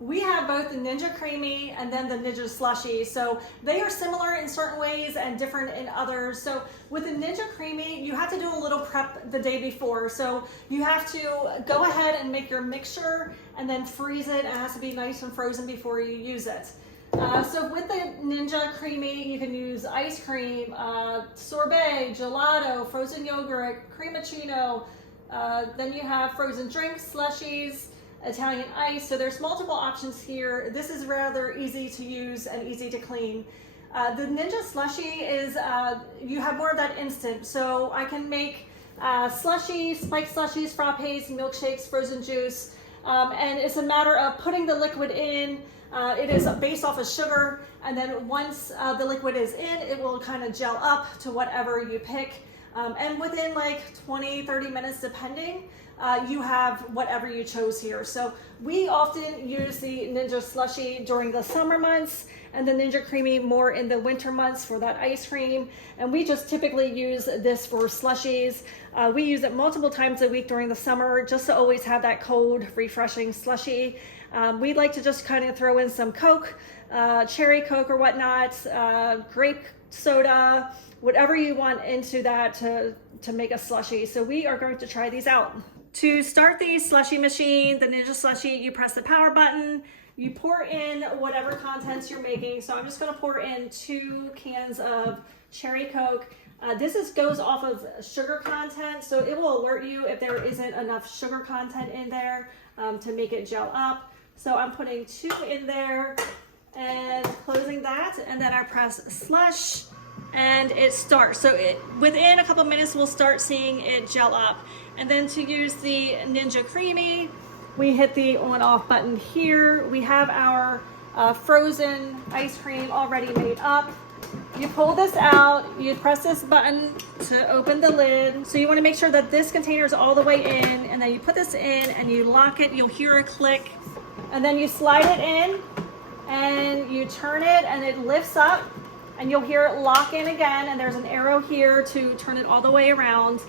We have both the Ninja CREAMi and then the Ninja SLUSHi. So they are similar in certain ways and different in others. So with the Ninja CREAMi, you have to do a little prep the day before. So you have to go ahead and make your mixture and then freeze it. It has to be nice and frozen before you use it. So with the Ninja CREAMi, you can use ice cream, sorbet, gelato, frozen yogurt, creamicino. Then you have frozen drinks, slushies, Italian ice. So there's multiple options here. This is rather easy to use and easy to clean. The Ninja SLUSHi is, you have more of that instant. So I can make slushies, spiked slushies, frappes, milkshakes, frozen juice. And it's a matter of putting the liquid in. It is based off of sugar. And then once the liquid is in, it will kind of gel up to whatever you pick. And within like 20, 30 minutes, depending, you have whatever you chose here. So we often use the Ninja SLUSHi during the summer months and the Ninja CREAMi more in the winter months for that ice cream. And we just typically use this for slushies. We use it multiple times a week during the summer just to always have that cold, refreshing slushie. We like to just kind of throw in some Coke, cherry Coke or whatnot, grape soda, whatever you want into that to make a slushie. So we are going to try these out. To start the slushie machine, the Ninja SLUSHi, you press the power button, you pour in whatever contents you're making. So I'm just gonna pour in 2 cans of cherry Coke. This goes off of sugar content, so it will alert you if there isn't enough sugar content in there to make it gel up. So I'm putting 2 in there and closing that, and then I press slush and it starts. So within a couple minutes, we'll start seeing it gel up. And then to use the Ninja CREAMi, we hit the on-off button here. We have our frozen ice cream already made up. You pull this out, you press this button to open the lid. So you want to make sure that this container is all the way in, and then you put this in and you lock it. You'll hear a click, and then you slide it in and you turn it and it lifts up, and you'll hear it lock in again, and there's an arrow here to turn it all the way around.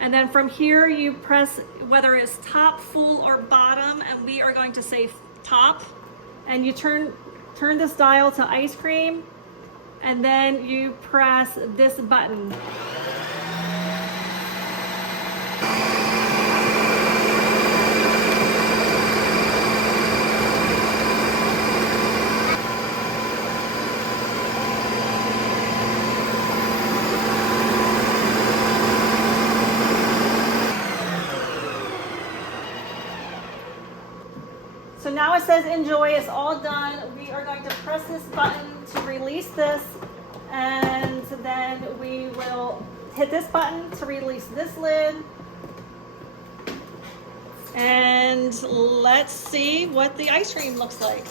And then from here you press whether it's top, full, or bottom, and we are going to say top. And you turn this dial to ice cream, and then you press this button. So now it says enjoy, it's all done. We are going to press this button to release this, and then we will hit this button to release this lid. And let's see what the ice cream looks like.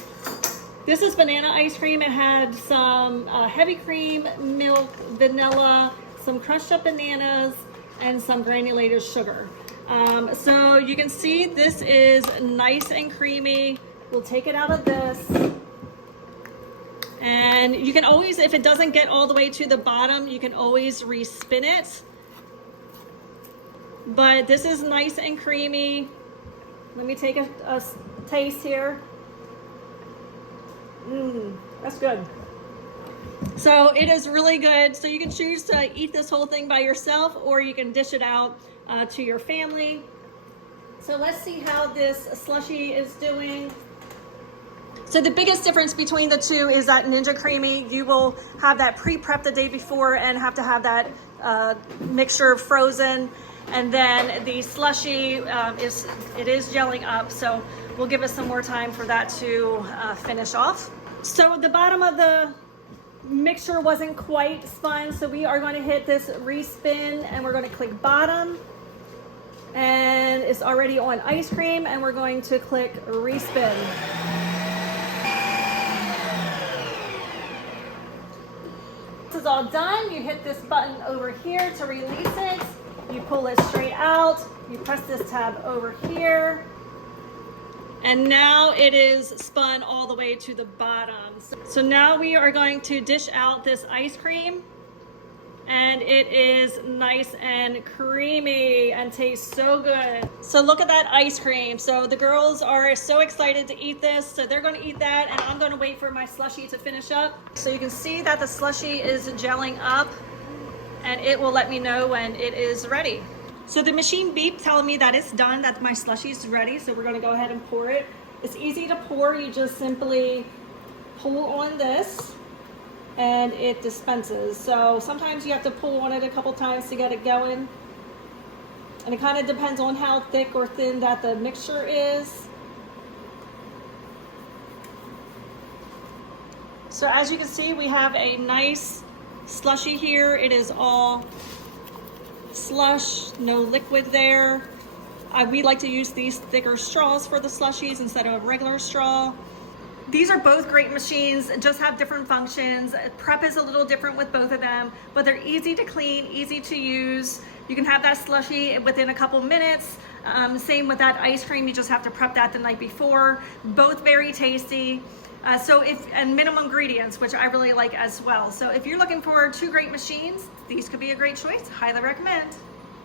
This is banana ice cream. It had some heavy cream, milk, vanilla, some crushed up bananas, and some granulated sugar. So you can see this is nice and creamy. We'll take it out of this. And you can always, if it doesn't get all the way to the bottom, you can always respin it. But this is nice and creamy. Let me take a taste here. That's good. So it is really good. So you can choose to eat this whole thing by yourself, or you can dish it out to your family. So let's see how this slushie is doing. So the biggest difference between the two is that Ninja CREAMi, you will have that pre-prep the day before and have to have that mixture frozen. And then the slushie it is gelling up, so we'll give it some more time for that to finish off. So the bottom of the mixture wasn't quite spun, so we are going to hit this respin, and we're going to click bottom, and it's already on ice cream, and we're going to click respin. This is all done. You hit this button over here to release it. You pull it straight out. You press this tab over here. And now it is spun all the way to the bottom. So now we are going to dish out this ice cream. and it is nice and creamy and tastes so good. So look at that ice cream. So the girls are so excited to eat this. So they're gonna eat that, and I'm gonna wait for my slushie to finish up. So you can see that the slushie is gelling up, and it will let me know when it is ready. So the machine beeped telling me that it's done, that my slushie is ready. So we're gonna go ahead and pour it. It's easy to pour. You just simply pull on this and it dispenses. So sometimes you have to pull on it a couple times to get it going. And it kind of depends on how thick or thin that the mixture is. So as you can see, we have a nice slushie here. It is all slush, no liquid there. We like to use these thicker straws for the slushies instead of a regular straw. These are both great machines, just have different functions. Prep is a little different with both of them, but they're easy to clean, easy to use. You can have that slushie within a couple minutes. Same with that ice cream, you just have to prep that the night before. Both very tasty. And minimum ingredients, which I really like as well. So if you're looking for two great machines, these could be a great choice. Highly recommend.